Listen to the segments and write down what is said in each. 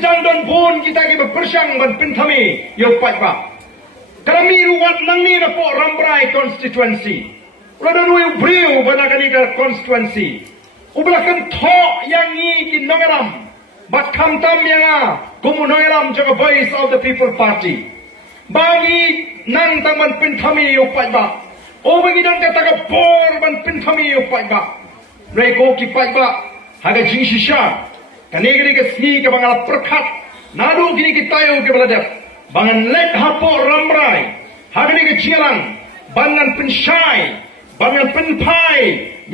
jang don bon kita ki bersang ban pinthami yo patba kami ruwat nangni na po Rambrai constituency ulah don we briu banakani ka constituency ublakan tho yang ni ki nongaram bat kham tam yang kumu nongaram jaga voice of the people party bagi nang taman pinthami yo patba o bagi don kata ka por ban pinthami yo patba reko ki patba haga jingsisha kanigri ke sni ke bangala perkhat nadu gini ki tayo ke baladak bangan let hapo Rambrai hagni ke cialang bangan pensyai bangan penpai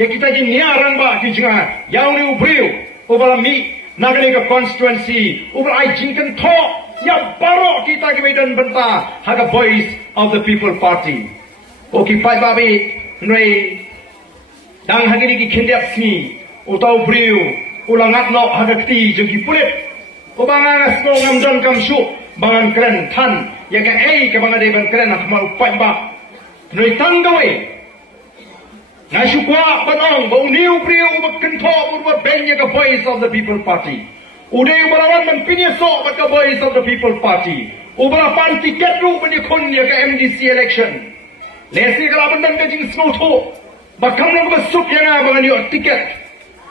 ya kita ki niarang ba ki jinga yauni ubriu ubala mi nagani ke constituency ubala ai jingkan tho ya baro kita ki medan benta haga voice of the people party oki pai babi noi dang hagini ki khendiap sni utau briu ulangat no hagati jengki pulit ubangan asno ngamdan kamsu bangan keren tan ya ka ke bangan de ban keren akmal upai ba noi tanggawe nasukwa banong ba uniu priu ubakento urba benya ka voice of the people party udai ubalawan man pinyeso ba ka voice of the people party ubalapan tiket ru ban kon ya ka MDC election lesi kala bandan ka jing sno tho bakam no ba suk ya bangan yo tiket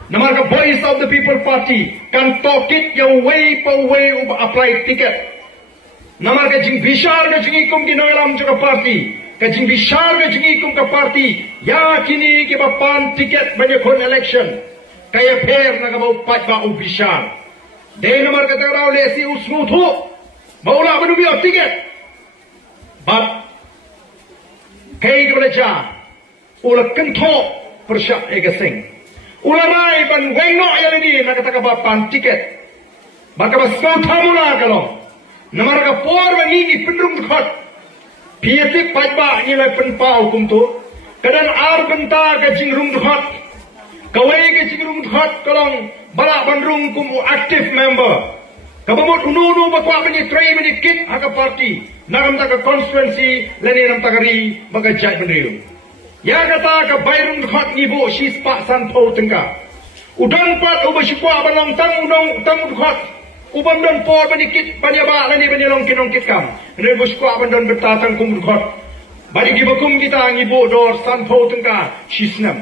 Namar ka voice of the people party kan tokit yang way pa way apply ticket. Namar ka jing bishar ka jing ikum ki nangalam juga party. Ka jing bishar ka jing ikum ka party. Ya kini ki bapan ticket banyak kon election. Kaya fair na ka bau pat ba u bishar. Dei namar ka tagaraw lesi usmu thu. Baula banu bi ticket. But kay ka balaja ula kentho persyak egasing. Ularai ban wengno yang ini nak kata bapan tiket. Maka baskau thamula kalau. Namar ka por ban ini pendrung khot. Piatik pajba nilai penpa hukum tu. Kadan ar benta ka jingrung khot. Kawai ka jingrung khot kalong balak bandrung kum active member. Kabamot unu bakwa bani tray bani kit haka party. Nagam ta ka constituency leni nam ta kari bagajai bandriu. Ya kata ka bayrung khot ni bo sis pa san pho tengka udan pat ubashikwa balong tang unong tang khot ubam don por banikit banyaba lani banyalong kinong kitkam ne bushkwa bandon betatang kum khot bari gibakum kita ngi bo dor san pho tengka sisnam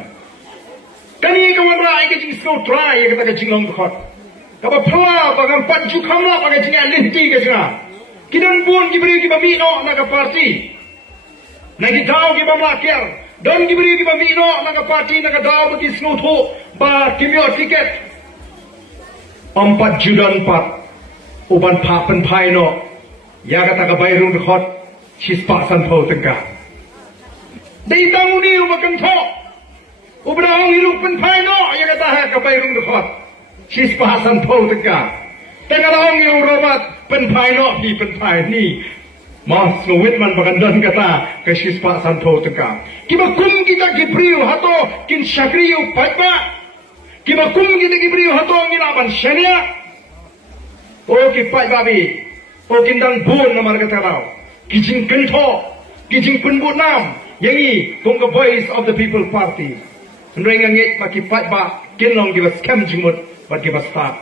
kani ka wamra ai ke jing snow try ya kata ka jinglong khot ka ba phwa bagam pat ju khamla baga jing alinti ke jina kidan bun gibri gibami no na ka party na gitaw gibamla kier don gibri ki bamino naga party naga daw ki snow tho ba kimyo ticket ampat judan pat uban papen paino ya kata ka bayrung khot sispa san pho tengka dei tanguni ubakan tho ubra ong hirup pen paino ya kata ha ka bayrung khot sispa san pho tengka tengka ong yu robat pen paino hi pen pai ni Mas ngawit man bagandon kata kasis pa santo teka. Kiba kum kita gibriu hato kin syakriu paipa. Kiba kum kita gibriu hato ngilaban syania. O kipai babi. O kindang bun namar kata rao. Kijing kento. Kijing penbut nam. Yangi kong voice of the people party. Nrengang ngit pa kipai ba. Kinlong giba scam jimut. But giba start.